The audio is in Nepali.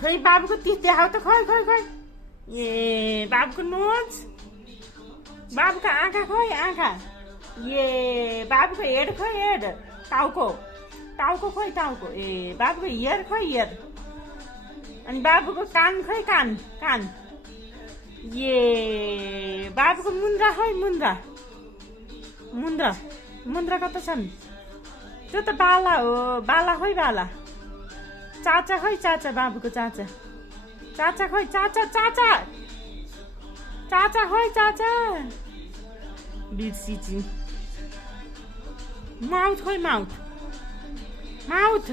खोइ बाबुको तिस देखाउ त खोइ खोइ खोइ ए बाबुको नोज बाबुको आँखा खोइ आँखा ए बाबुको हेड खोइ हेड टाउको टाउको खोइ टाउको ए बाबुको हियर खोइ हियर अनि बाबुको कान खोइ कान कान ए बाबुको मुन्द्रा खोइ मुन्द्रा मुन्द्रा मुन्द्रा कता छन् त्यो त बाला हो बाला खोइ बाला चाचा खोइ चाचा बाबुको चाचा चाचा खोइ चाचा चाचा चाचा खोइ चाचा बिर्सिची माउथ खोइ माउथ माउथ